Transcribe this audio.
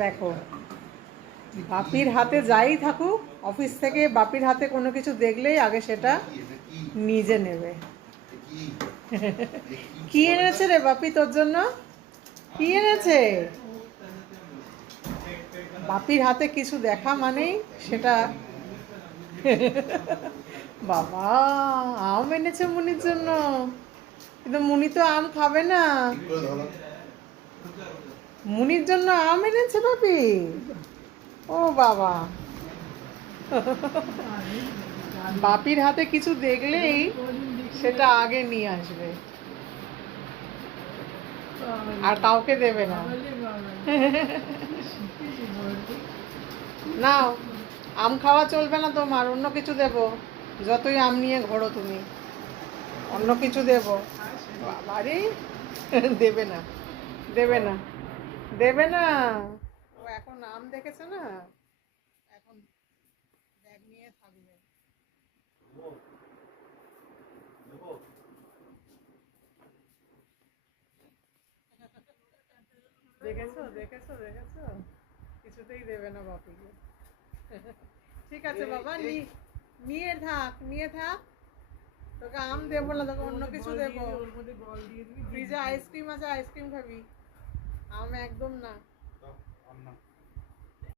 দেখো, বাপির হাতে যাই থাকুক, অফিস থেকে বাপির হাতে কোনো কিছু দেখলেই আগে সেটা নিজে নেবে। কি এনেছে রে বাপি তোর জন্য? কি এনেছে? বাপির হাতে কিছু দেখা মানেই সেটা। বাবা, আম এনেছে মুনির জন্য। কিন্তু মুনি তো আম খাবে না। মুনির জন্য আম এনেছে বাপি। ও বাবা, বাপির হাতে কিছু দেখলেই সেটা আগে নিয়ে আসবে, আর কাউকে দেবে না। নাও, আম খাওয়া চলবে না তোমার, অন্য কিছু দেবো। যতই আম নিয়ে ঘোরো তুমি, অন্য কিছু দেবো। বাবারে, দেবে না, দেবে না, দেবে না। ও এখন আম দেখেছে না, এখন ব্যাগ নিয়ে থাকবে। দেখেছো দেখেছো দেখেছো, কিছুতেই দেবে না বাপিকে। ঠিক আছে বাবা, নিয়ে থাক, নিয়ে থাক। তোকে আম দেবো না, তোকে অন্য কিছু দেবো। ফ্রিজে আইসক্রিম আছে, আইসক্রিম খাবি, আম একদম না।